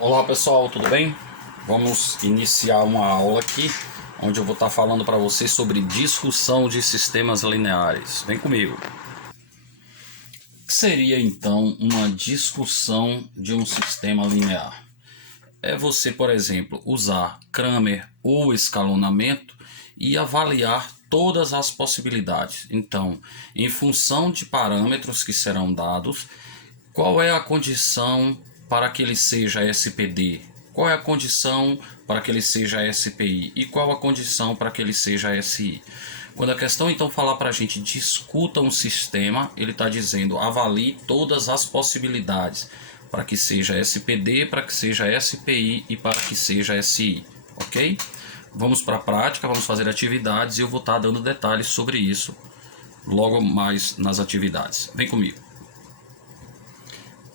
Olá pessoal, tudo bem? Vamos iniciar uma aula aqui onde eu vou estar falando para vocês sobre discussão de sistemas lineares. Vem comigo. O que seria então uma discussão de um sistema linear? É você, por exemplo, usar Cramer ou escalonamento e avaliar todas as possibilidades. Então, em função de parâmetros que serão dados, qual é a condição para que ele seja SPD? Qual é a condição para que ele seja SPI? E qual a condição para que ele seja SI? Quando a questão então falar para a gente discuta um sistema, ele está dizendo avalie todas as possibilidades para que seja SPD, para que seja SPI e para que seja SI, ok? Vamos para a prática, vamos fazer atividades e eu vou estar dando detalhes sobre isso logo mais nas atividades. Vem comigo.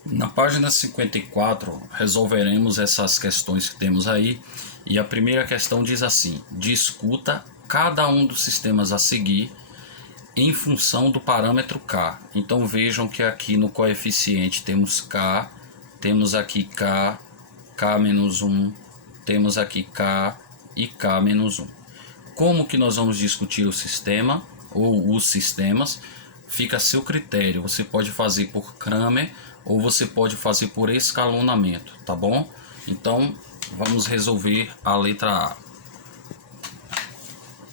Na página 54, resolveremos essas questões que temos aí. E a primeira questão diz assim: discuta cada um dos sistemas a seguir em função do parâmetro K. Então vejam que aqui no coeficiente temos K, temos aqui K, K-1, temos aqui K e K-1. Como que nós vamos discutir o sistema ou os sistemas? Fica a seu critério. Você pode fazer por Cramer ou você pode fazer por escalonamento, tá bom? Então, vamos resolver a letra A.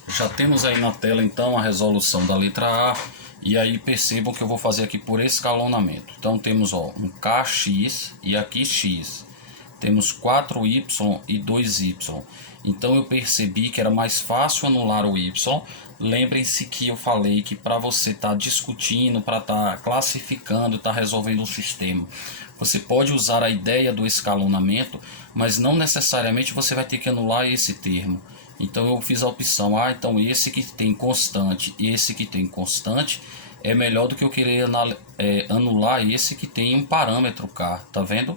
Já temos aí na tela então a resolução da letra A, e aí percebam que eu vou fazer aqui por escalonamento. Então temos um kx e aqui x. Temos 4y e 2y. Então eu percebi que era mais fácil anular o y. Lembrem-se que eu falei que para você estar discutindo, para estar classificando, estar resolvendo um sistema, você pode usar a ideia do escalonamento, mas não necessariamente você vai ter que anular esse termo. Então eu fiz a opção, então esse que tem constante e esse que tem constante é melhor do que eu querer anular esse que tem um parâmetro k, tá vendo?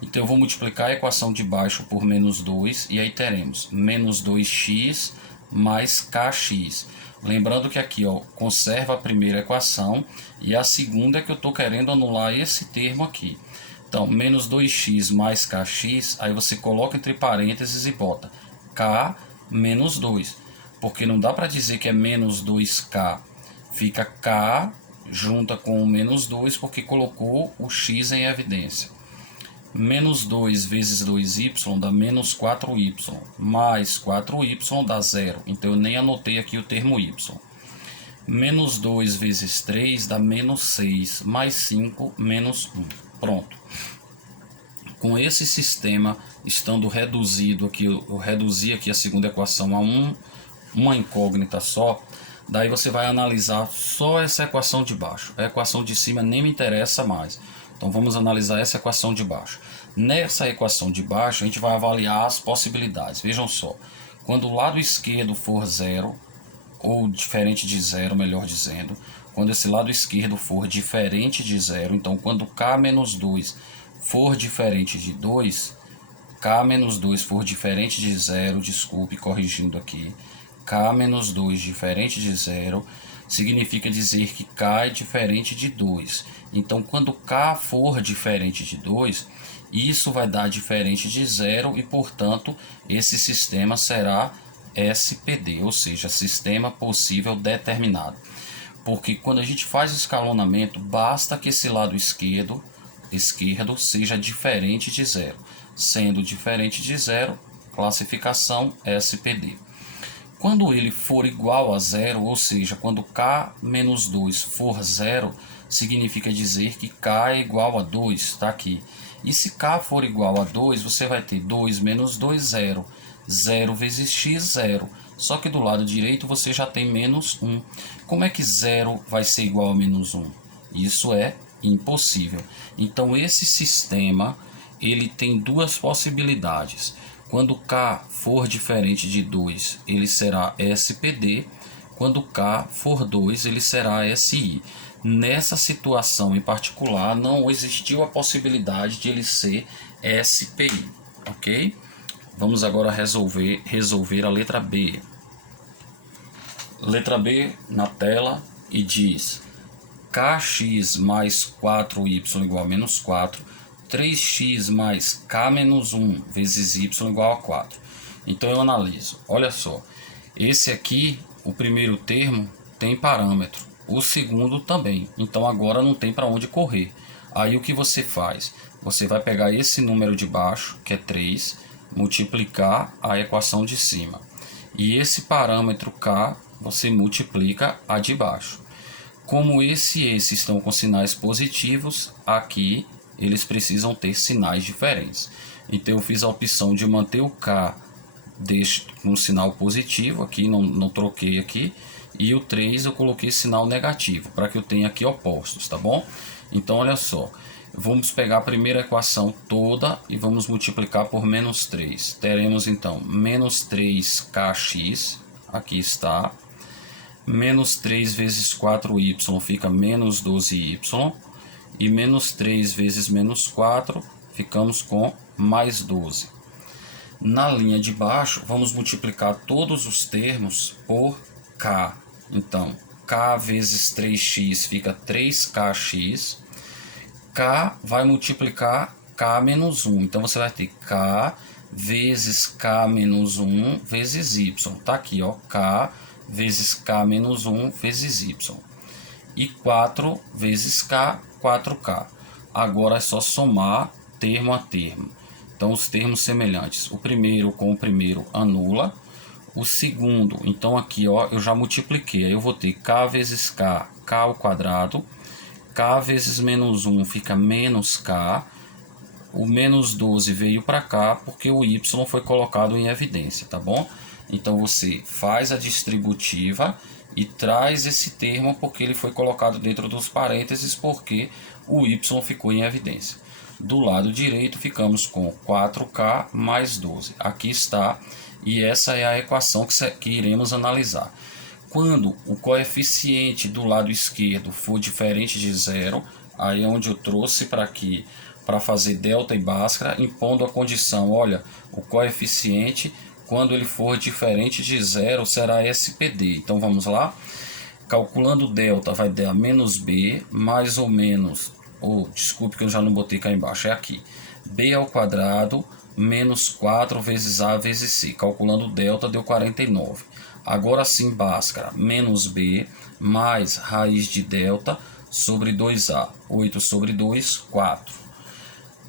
Então eu vou multiplicar a equação de baixo por menos 2 e aí teremos menos 2x mais kx. Lembrando que aqui conserva a primeira equação e a segunda é que eu estou querendo anular esse termo aqui. Então menos 2x mais kx, aí você coloca entre parênteses e bota k menos 2, porque não dá para dizer que é menos 2k, fica k junta com o menos 2 porque colocou o x em evidência. Menos 2 vezes 2y dá menos 4y, mais 4y dá 0, então eu nem anotei aqui o termo y. Menos 2 vezes 3 dá menos 6, mais 5, menos 1. Pronto. Com esse sistema estando reduzido aqui, eu reduzi aqui a segunda equação a uma incógnita só, daí você vai analisar só essa equação de baixo. A equação de cima nem me interessa mais. Então vamos analisar essa equação de baixo. Nessa equação de baixo a gente vai avaliar as possibilidades. Vejam só, quando o lado esquerdo for zero, ou diferente de zero, melhor dizendo, quando esse lado esquerdo for diferente de zero, então quando k menos 2 for diferente de 2, k menos 2 for diferente de 0, desculpe, corrigindo aqui, k menos 2 diferente de 0, significa dizer que k é diferente de 2. Então, quando k for diferente de 2, isso vai dar diferente de 0 e, portanto, esse sistema será SPD, ou seja, sistema possível determinado. Porque quando a gente faz escalonamento, basta que esse lado esquerdo seja diferente de 0. Sendo diferente de 0, classificação SPD. Quando ele for igual a 0, ou seja, quando k menos 2 for 0, significa dizer que k é igual a 2, está aqui. E se k for igual a 2, você vai ter 2 menos 2, 0. 0 vezes x, 0. Só que do lado direito você já tem menos 1. Como é que 0 vai ser igual a menos 1? Isso é impossível. Então esse sistema ele tem duas possibilidades. Quando k for diferente de 2, ele será SPD. Quando k for 2, ele será SI. Nessa situação em particular, não existiu a possibilidade de ele ser SPI, ok? Vamos agora resolver a letra B. Letra B na tela e diz kx mais 4y igual a menos 4 3x mais k menos 1 vezes y igual a 4. Então eu analiso. Olha só. Esse aqui, o primeiro termo, tem parâmetro. O segundo também. Então agora não tem para onde correr. Aí o que você faz? Você vai pegar esse número de baixo, que é 3, multiplicar a equação de cima. E esse parâmetro k, você multiplica a de baixo. Como esse e esse estão com sinais positivos, aqui eles precisam ter sinais diferentes. Então eu fiz a opção de manter o k com um sinal positivo, aqui não troquei aqui, e o 3 eu coloquei sinal negativo, para que eu tenha aqui opostos, tá bom? Então olha só, vamos pegar a primeira equação toda e vamos multiplicar por menos 3. Teremos então menos 3kx, aqui está, menos 3 vezes 4y fica menos 12y, e menos 3 vezes menos 4, ficamos com mais 12. Na linha de baixo, vamos multiplicar todos os termos por k. Então, k vezes 3x fica 3kx. K vai multiplicar k menos 1. Então, você vai ter k vezes k menos 1 vezes y. Tá aqui, ó, k vezes k menos 1 vezes y. E 4 vezes k, 4k. Agora é só somar termo a termo. Então, os termos semelhantes, o primeiro com o primeiro anula, o segundo, então aqui ó, eu já multipliquei, aí eu vou ter k vezes k, k ao quadrado, k vezes menos 1 fica menos k, o menos 12 veio para cá porque o y foi colocado em evidência, tá bom? Então você faz a distributiva e traz esse termo porque ele foi colocado dentro dos parênteses porque o y ficou em evidência. Do lado direito ficamos com 4k mais 12. Aqui está, e essa é a equação que iremos analisar. Quando o coeficiente do lado esquerdo for diferente de zero, aí é onde eu trouxe para aqui, para fazer delta e Bhaskara, impondo a condição, olha, o coeficiente, quando ele for diferente de zero, será SPD. Então vamos lá, calculando delta vai dar menos b, mais ou menos, desculpe que eu já não botei cá embaixo, é aqui, b ao quadrado menos 4 vezes a vezes c, calculando delta deu 49. Agora sim, Bhaskara, menos b mais raiz de delta sobre 2a, 8 sobre 2, 4.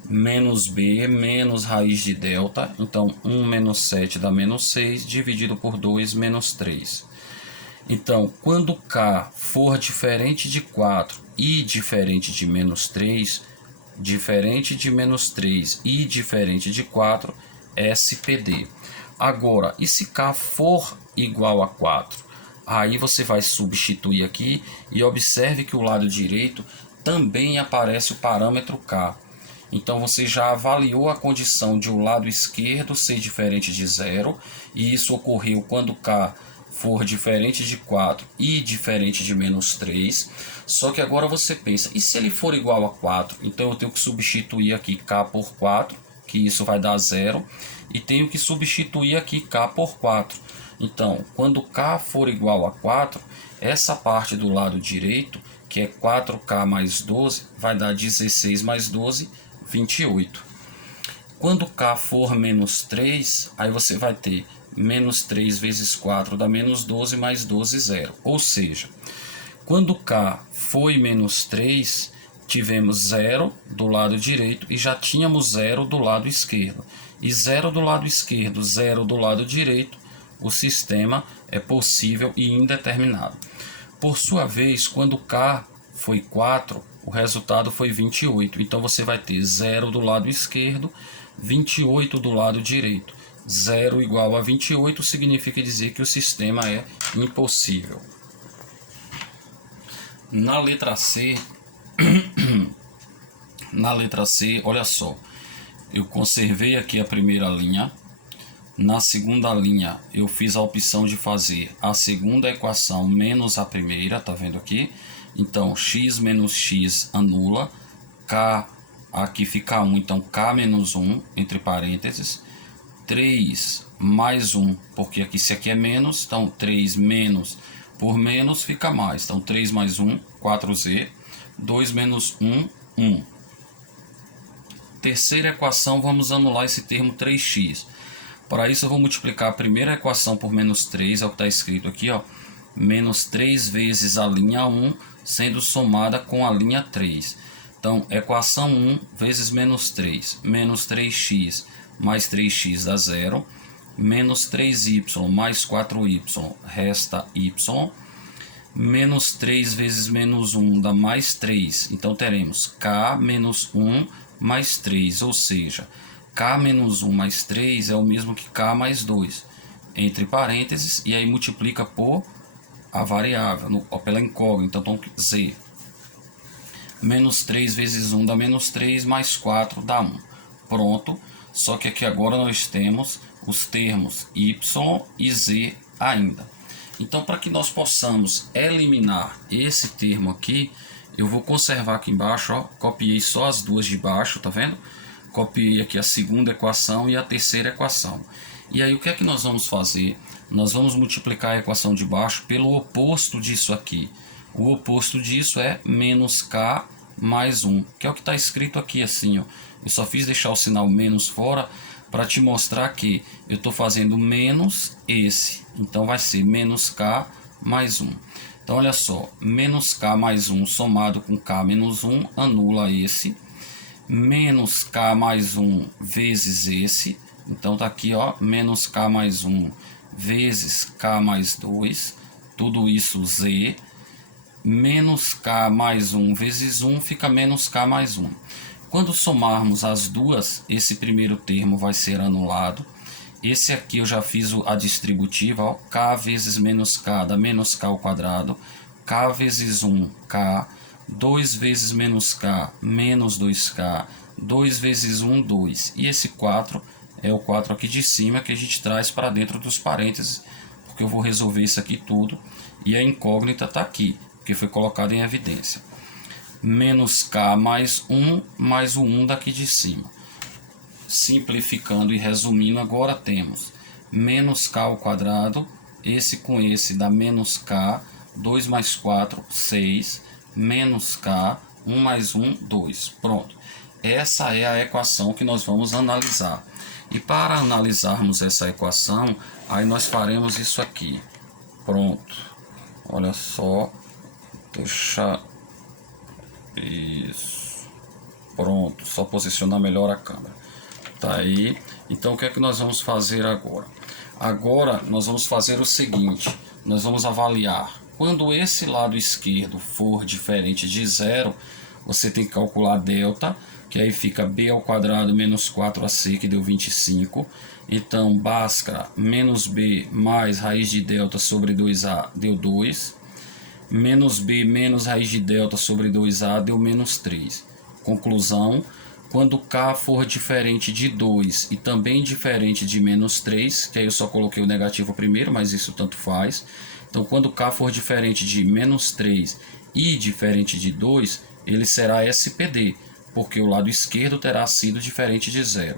Menos b menos raiz de delta, então 1 menos 7 dá menos 6, dividido por 2, menos 3. Então, quando k for diferente de 4 e diferente de menos 3, diferente de menos 3 e diferente de 4, SPD. Agora, e se k for igual a 4? Aí você vai substituir aqui e observe que o lado direito também aparece o parâmetro k. Então você já avaliou a condição de o lado esquerdo ser diferente de zero, e isso ocorreu quando k for diferente de 4 e diferente de menos 3, só que agora você pensa, e se ele for igual a 4? Então eu tenho que substituir aqui k por 4, que isso vai dar 0, e tenho que substituir aqui k por 4. Então, quando k for igual a 4, essa parte do lado direito, que é 4k mais 12, vai dar 16 mais 12, 28. Quando k for menos 3, aí você vai ter menos 3 vezes 4 dá menos 12, mais 12, 0. Ou seja, quando k foi menos 3, tivemos 0 do lado direito e já tínhamos 0 do lado esquerdo. E 0 do lado esquerdo, 0 do lado direito, o sistema é possível e indeterminado. Por sua vez, quando k foi 4, o resultado foi 28. Então você vai ter 0 do lado esquerdo, 28 do lado direito. 0 igual a 28 significa dizer que o sistema é impossível. Na letra C, olha só, eu conservei aqui a primeira linha. Na segunda linha, eu fiz a opção de fazer a segunda equação menos a primeira, tá vendo aqui? Então, x menos x anula, k aqui fica 1, então k menos 1, entre parênteses, 3 mais 1, porque aqui se aqui é menos, então 3 menos por menos fica mais, então 3 mais 1, 4z, 2 menos 1, 1. terceira equação, vamos anular esse termo 3x. Para isso eu vou multiplicar a primeira equação por menos 3, é o que está escrito aqui, ó. Menos 3 vezes a linha 1, sendo somada com a linha 3. Então, equação 1 vezes menos 3. Menos 3x mais 3x dá 0. Menos 3y mais 4y resta y. Menos 3 vezes menos 1 dá mais 3. Então, teremos k menos 1 mais 3, ou seja, k menos 1 mais 3 é o mesmo que k mais 2, entre parênteses, e aí multiplica por a variável, pela incógnita, então z. Menos 3 vezes 1 dá menos 3, mais 4 dá 1. Pronto, só que aqui agora nós temos os termos y e z ainda. Então, para que nós possamos eliminar esse termo aqui, eu vou conservar aqui embaixo, ó, copiei só as duas de baixo, tá vendo? Copiei aqui a segunda equação e a terceira equação. E aí o que é que nós vamos fazer? Nós vamos multiplicar a equação de baixo pelo oposto disso aqui. O oposto disso é menos k mais 1, que é o que está escrito aqui assim, ó. Eu só fiz deixar o sinal menos fora para te mostrar que eu estou fazendo menos esse. Então vai ser menos k mais 1. Então olha só, menos k mais 1 somado com k menos 1 anula esse. Menos k mais 1 vezes esse. Então tá aqui, ó, menos k mais 1 vezes k mais 2. Tudo isso z. Menos k mais 1 vezes 1 fica menos k mais 1. Quando somarmos as duas, esse primeiro termo vai ser anulado. Esse aqui eu já fiz a distributiva, ó, k vezes menos k dá menos k ao quadrado. K vezes 1, k. 2 vezes menos k, menos 2k. 2 vezes 1, 2. E esse 4 é o 4 aqui de cima que a gente traz para dentro dos parênteses, porque eu vou resolver isso aqui tudo. E a incógnita está aqui, porque foi colocado em evidência. Menos k mais 1, mais o 1 daqui de cima. Simplificando e resumindo, agora temos menos k ao quadrado, esse com esse dá menos k, 2 mais 4, 6, menos k, 1 mais 1, 2. Pronto. Essa é a equação que nós vamos analisar. E para analisarmos essa equação, aí nós faremos isso aqui. Pronto. Olha só. Deixa isso. Pronto. Só posicionar melhor a câmera. Tá aí. Então o que é que nós vamos fazer agora? Agora nós vamos fazer o seguinte. Nós vamos avaliar. Quando esse lado esquerdo for diferente de 0, você tem que calcular delta, que aí fica b ao quadrado menos 4ac, que deu 25. Então, Bhaskara menos b mais raiz de delta sobre 2a deu 2. Menos b menos raiz de delta sobre 2a deu menos 3. Conclusão, quando k for diferente de 2 e também diferente de menos 3, que aí eu só coloquei o negativo primeiro, mas isso tanto faz. Então, quando k for diferente de menos 3 e diferente de 2, ele será SPD, porque o lado esquerdo terá sido diferente de 0.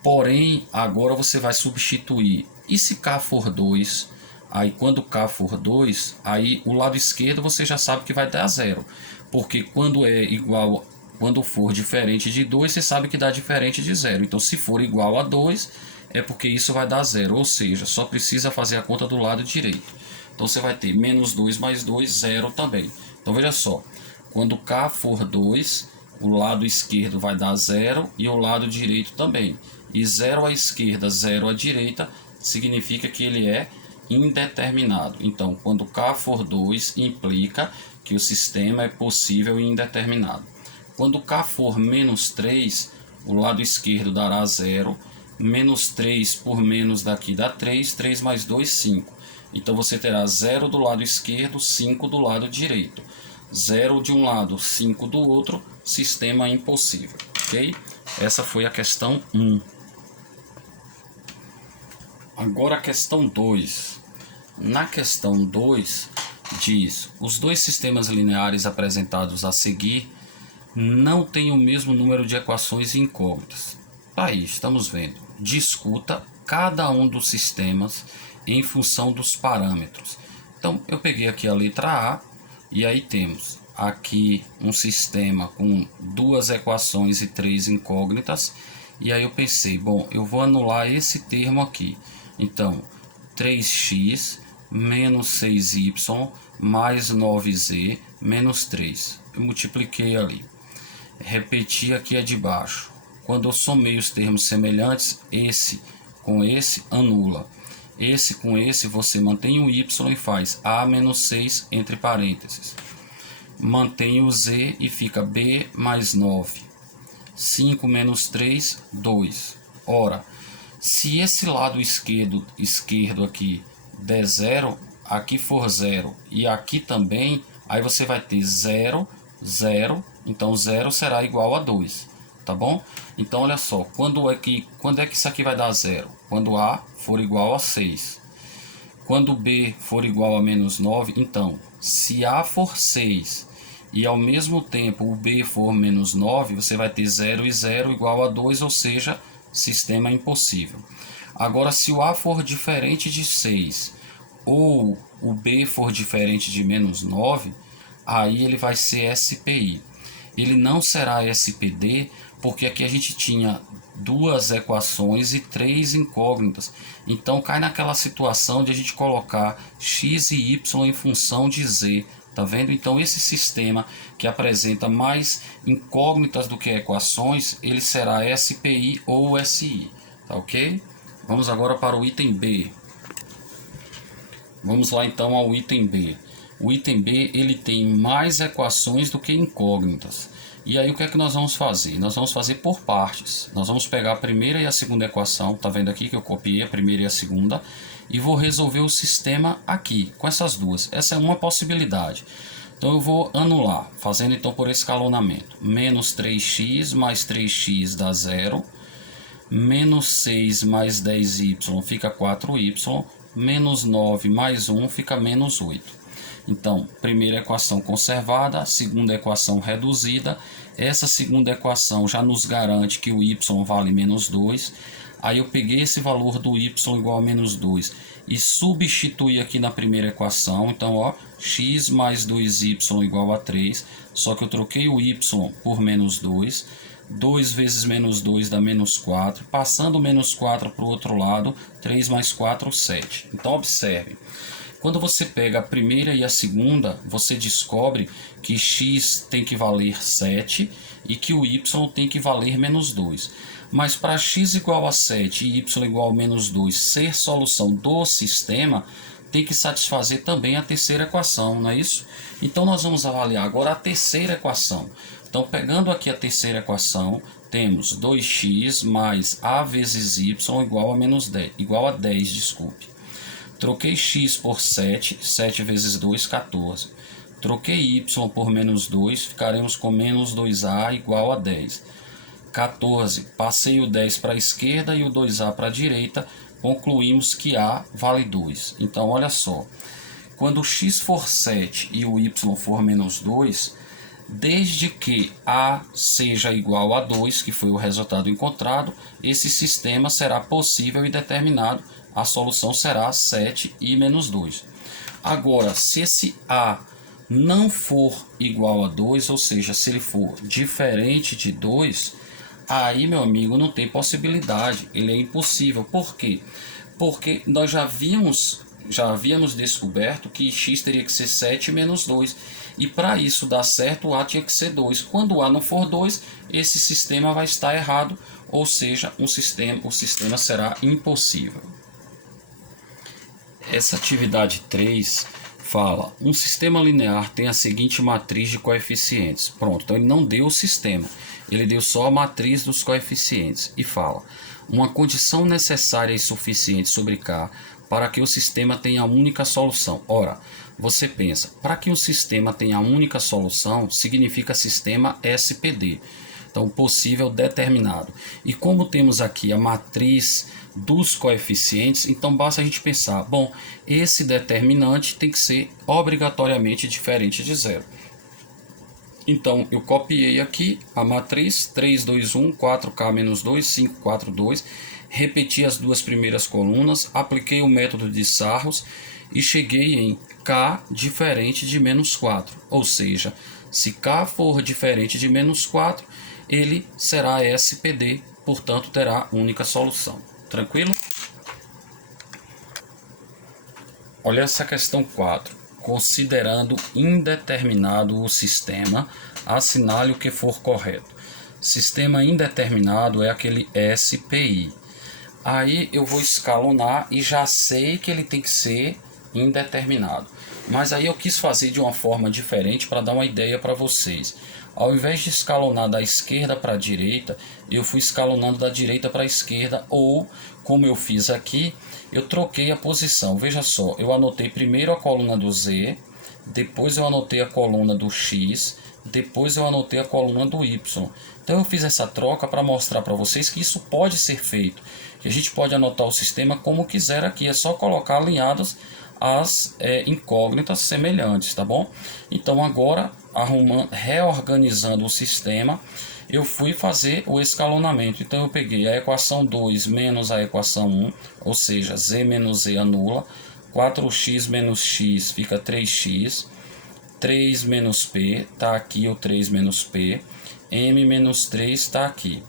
Porém, agora você vai substituir. E se k for 2? Aí, quando k for 2, aí o lado esquerdo você já sabe que vai dar 0. Porque quando é igual, quando for diferente de 2, você sabe que dá diferente de 0. Então, se for igual a 2, é porque isso vai dar 0. Ou seja, só precisa fazer a conta do lado direito. Então você vai ter menos 2 mais 2, 0 também. Então veja só, quando k for 2, o lado esquerdo vai dar 0 e o lado direito também. E 0 à esquerda, 0 à direita, significa que ele é indeterminado. Então, quando k for 2, implica que o sistema é possível e indeterminado. Quando k for menos 3, o lado esquerdo dará 0. Menos 3 por menos daqui dá 3. 3 mais 2, 5. Então você terá 0 do lado esquerdo, 5 do lado direito. 0 de um lado, 5 do outro, sistema impossível. Ok? Essa foi a questão 1. Agora a questão 2. Na questão 2, diz: os dois sistemas lineares apresentados a seguir não têm o mesmo número de equações incógnitas. Aí, estamos vendo. Discuta cada um dos sistemas em função dos parâmetros. Então, eu peguei aqui a letra A, e aí temos aqui um sistema com duas equações e três incógnitas. E aí eu pensei, bom, eu vou anular esse termo aqui. Então, 3x menos 6y mais 9z menos 3. Eu multipliquei ali. Repeti aqui a de baixo. Quando eu somei os termos semelhantes, esse com esse anula. Esse com esse você mantém o y e faz a menos 6 entre parênteses. Mantém o z e fica b mais 9. 5 menos 3, 2. Ora, se esse lado esquerdo aqui der 0, aqui for 0 e aqui também, aí você vai ter 0, 0, então 0 será igual a 2, tá bom? Então olha só, quando é que isso aqui vai dar 0? Quando A for igual a 6. Quando B for igual a menos 9, então, se A for 6 e ao mesmo tempo o B for menos 9, você vai ter 0 e 0 igual a 2, ou seja, sistema impossível. Agora, se o A for diferente de 6 ou o B for diferente de menos 9, aí ele vai ser SPI. Ele não será SPD, porque aqui a gente tinha duas equações e três incógnitas. Então cai naquela situação de a gente colocar x e y em função de z. Tá vendo? Então esse sistema que apresenta mais incógnitas do que equações, ele será SPI ou SI. Tá ok? Vamos agora para o item B. Vamos lá então ao item B. O item B ele tem mais equações do que incógnitas. E aí o que é que nós vamos fazer? Nós vamos fazer por partes. Nós vamos pegar a primeira e a segunda equação. Tá vendo aqui que eu copiei a primeira e a segunda. E vou resolver o sistema aqui, com essas duas. Essa é uma possibilidade. Então eu vou anular, fazendo então por escalonamento. Menos 3x mais 3x dá 0. Menos 6 mais 10y fica 4y. Menos 9 mais 1 fica menos 8. Então, primeira equação conservada, segunda equação reduzida. Essa segunda equação já nos garante que o y vale menos 2. Aí eu peguei esse valor do y igual a menos 2 e substituí aqui na primeira equação. Então, ó, x mais 2y igual a 3. Só que eu troquei o y por menos 2. 2 vezes menos 2 dá menos 4. Passando o menos 4 para o outro lado, 3 mais 4, 7. Então, observe. Quando você pega a primeira e a segunda, você descobre que x tem que valer 7 e que o y tem que valer menos 2. Mas para x igual a 7 e y igual a menos 2 ser solução do sistema, tem que satisfazer também a terceira equação, não é isso? Então nós vamos avaliar agora a terceira equação. Então pegando aqui a terceira equação, temos 2x mais a vezes y igual a menos 10, igual a 10, desculpe. Troquei x por 7, 7 vezes 2, 14. Troquei y por menos 2, ficaremos com menos 2a igual a 10. 14, passei o 10 para a esquerda e o 2a para a direita, concluímos que a vale 2. Então, olha só, quando x for 7 e o y for menos 2, desde que a seja igual a 2, que foi o resultado encontrado, esse sistema será possível e determinado. A solução será 7 e menos 2. Agora, se esse a não for igual a 2, ou seja, se ele for diferente de 2, aí, meu amigo, não tem possibilidade, ele é impossível. Por quê? Porque nós já havíamos descoberto que x teria que ser 7 menos 2. E para isso dar certo, o a tinha que ser 2. Quando o a não for 2, esse sistema vai estar errado, ou seja, o sistema será impossível. Essa atividade 3 fala, um sistema linear tem a seguinte matriz de coeficientes. Pronto, então ele não deu o sistema, ele deu só a matriz dos coeficientes. E fala, uma condição necessária e suficiente sobre K para que o sistema tenha a única solução. Ora, você pensa, para que um sistema tenha a única solução, significa sistema SPD. Então, possível determinado. E como temos aqui a matriz dos coeficientes, então basta a gente pensar, bom, esse determinante tem que ser obrigatoriamente diferente de zero. Então, eu copiei aqui a matriz 3, 2, 1, 4K menos 2, 5, 4, 2, repeti as duas primeiras colunas, apliquei o método de Sarros e cheguei em K diferente de menos 4, ou seja, Se K for diferente de menos 4, ele será SPD, portanto terá única solução. Tranquilo? Olha essa questão 4. Considerando indeterminado o sistema, assinale o que for correto. Sistema indeterminado é aquele SPI. Aí eu vou escalonar e já sei que ele tem que ser indeterminado. Mas aí eu quis fazer de uma forma diferente para dar uma ideia para vocês. Ao invés de escalonar da esquerda para a direita, eu fui escalonando da direita para a esquerda, ou, como eu fiz aqui, eu troquei a posição. Veja só, eu anotei primeiro a coluna do Z, depois eu anotei a coluna do X, depois eu anotei a coluna do Y. Então eu fiz essa troca para mostrar para vocês que isso pode ser feito, que a gente pode anotar o sistema como quiser aqui, é só colocar alinhados as incógnitas semelhantes, tá bom? Então agora, reorganizando o sistema, eu fui fazer o escalonamento. Então eu peguei a equação 2 menos a equação 1, ou seja, Z menos Z anula, 4x menos x fica 3x, 3 menos P, está aqui o 3 menos P, M menos 3 está aqui.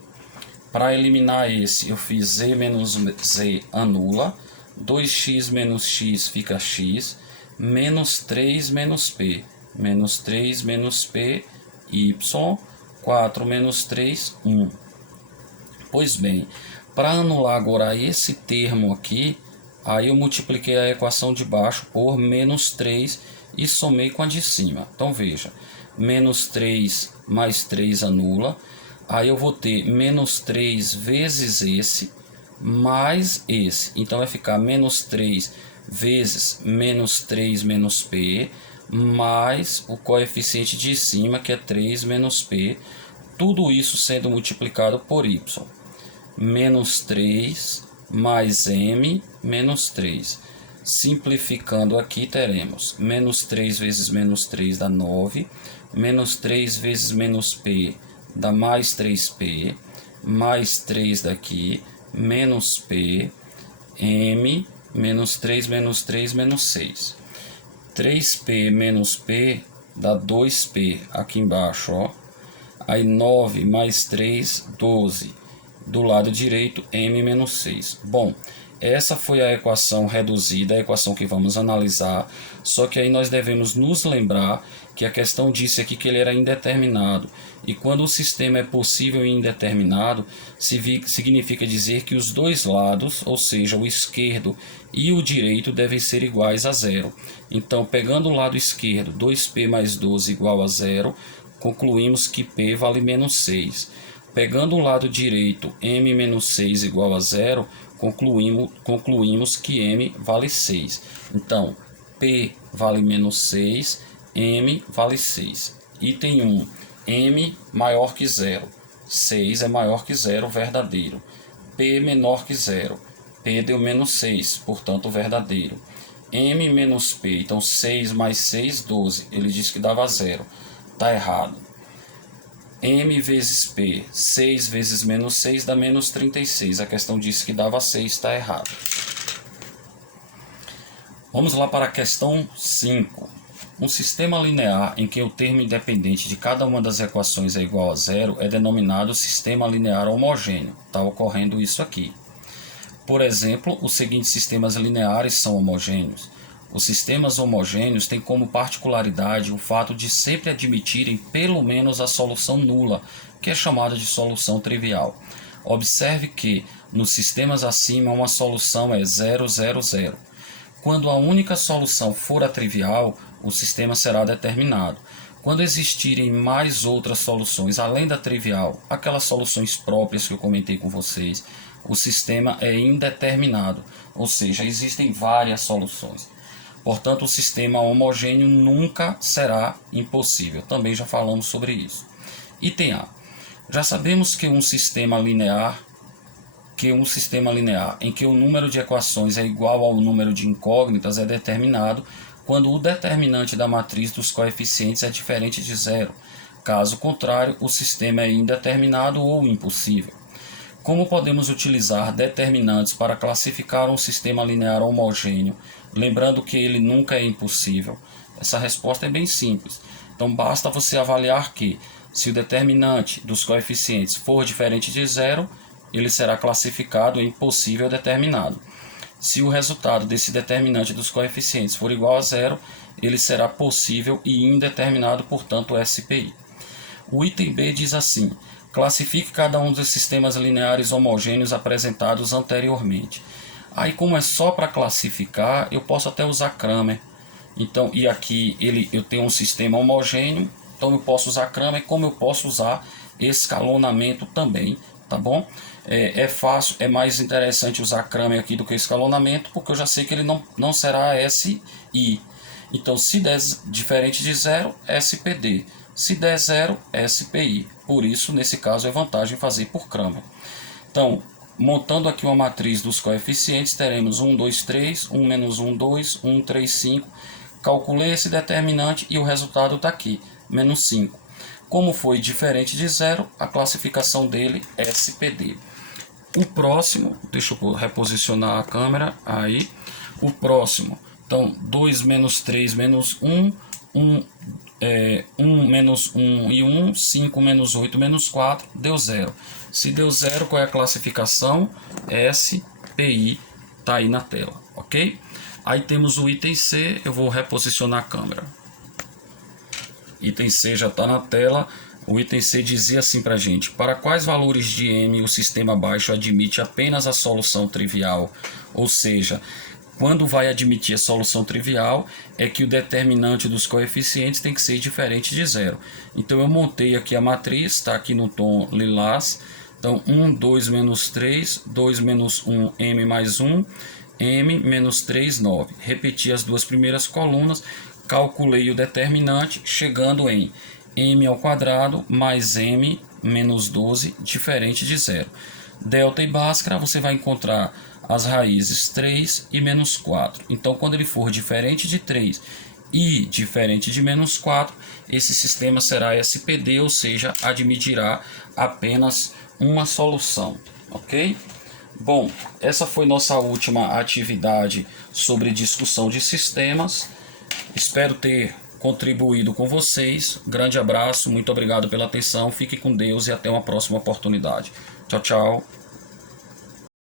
Para eliminar esse, eu fiz Z menos Z anula, 2x menos x fica x, menos 3 menos P, menos 3 menos P, y, 4 menos 3, 1. Pois bem, para anular agora esse termo aqui, aí eu multipliquei a equação de baixo por menos 3 e somei com a de cima. Então veja, menos 3 mais 3 anula, aí eu vou ter menos 3 vezes esse, mais esse. Então vai ficar menos 3 vezes menos 3 menos P, mais o coeficiente de cima, que é 3 menos P. Tudo isso sendo multiplicado por Y. Menos 3 mais M menos 3. Simplificando aqui, teremos menos 3 vezes menos 3 dá 9. Menos 3 vezes menos P dá mais 3P. Mais 3 daqui, menos P, M, menos 3 menos 3 menos 6. 3P menos P dá 2P aqui embaixo, ó. Aí 9 mais 3, 12. Do lado direito, M menos 6. Bom, essa foi a equação reduzida, a equação que vamos analisar. Só que aí nós devemos nos lembrar que a questão disse aqui que ele era indeterminado. E quando o sistema é possível e indeterminado, significa dizer que os dois lados, ou seja, o esquerdo e o direito, devem ser iguais a zero. Então, pegando o lado esquerdo, 2P mais 12 igual a zero, concluímos que P vale menos 6. Pegando o lado direito, M menos 6 igual a zero, concluímos que M vale 6. Então, P vale menos 6, M vale 6. Item 1, M maior que 0. 6 é maior que 0, verdadeiro. P menor que 0. P deu menos 6, portanto verdadeiro. M menos P, então 6 mais 6, 12. Ele disse que dava 0. Está errado. M vezes P, 6 vezes menos 6 dá menos 36. A questão disse que dava 6, está errado. Vamos lá para a questão 5. Um sistema linear em que o termo independente de cada uma das equações é igual a zero é denominado sistema linear homogêneo. Está ocorrendo isso aqui. Por exemplo, os seguintes sistemas lineares são homogêneos. Os sistemas homogêneos têm como particularidade o fato de sempre admitirem pelo menos a solução nula, que é chamada de solução trivial. Observe que nos sistemas acima uma solução é 0, 0, 0. Quando a única solução for a trivial, o sistema será determinado. Quando existirem mais outras soluções além da trivial, aquelas soluções próprias que eu comentei com vocês, o sistema é indeterminado, ou seja, existem várias soluções. Portanto, o sistema homogêneo nunca será impossível. Também já falamos sobre isso. Item A. Já sabemos que um sistema linear em que o número de equações é igual ao número de incógnitas é determinado quando o determinante da matriz dos coeficientes é diferente de zero. Caso contrário, o sistema é indeterminado ou impossível. Como podemos utilizar determinantes para classificar um sistema linear homogêneo, lembrando que ele nunca é impossível? Essa resposta é bem simples. Então basta você avaliar que, se o determinante dos coeficientes for diferente de zero, ele será classificado em possível determinado. Se o resultado desse determinante dos coeficientes for igual a zero, ele será possível e indeterminado, portanto SPI. O item B diz assim: classifique cada um dos sistemas lineares homogêneos apresentados anteriormente. Aí, como é só para classificar, eu posso até usar Cramer. Então, e aqui eu tenho um sistema homogêneo, então eu posso usar Cramer, como eu posso usar escalonamento também, tá bom? É fácil, é mais interessante usar Cramer aqui do que escalonamento, porque eu já sei que ele não será SI. Então, se der diferente de zero, SPD. Se der zero, SPI. Por isso, nesse caso, é vantagem fazer por Cramer. Então, montando aqui uma matriz dos coeficientes, teremos 1, 2, 3, 1 menos 1, 2, 1, 3, 5. Calculei esse determinante e o resultado está aqui, menos 5. Como foi diferente de zero, a classificação dele é SPD. O próximo, deixa eu reposicionar a câmera, aí. O próximo, então, 2 menos 3 menos 1, 1 menos 1 e 1, 5 menos 8 menos 4, deu 0. Se deu 0, qual é a classificação? SPI, está aí na tela, ok? Aí temos o item C, eu vou reposicionar a câmera. Item C já está na tela. O item C dizia assim para a gente: para quais valores de M o sistema baixo admite apenas a solução trivial? Ou seja, quando vai admitir a solução trivial, é que o determinante dos coeficientes tem que ser diferente de zero. Então eu montei aqui a matriz, está aqui no tom lilás. Então 1, 2 menos 3, 2 menos 1, M mais 1, M menos 3, 9. Repeti as duas primeiras colunas, calculei o determinante, chegando em M ao quadrado mais M menos 12, diferente de zero. Delta e Bhaskara, você vai encontrar as raízes 3 e menos 4. Então, quando ele for diferente de 3 e diferente de menos 4, esse sistema será SPD, ou seja, admitirá apenas uma solução, ok? Bom, essa foi nossa última atividade sobre discussão de sistemas. Espero ter contribuído com vocês. Grande abraço, muito obrigado pela atenção, fique com Deus e até uma próxima oportunidade. Tchau, tchau.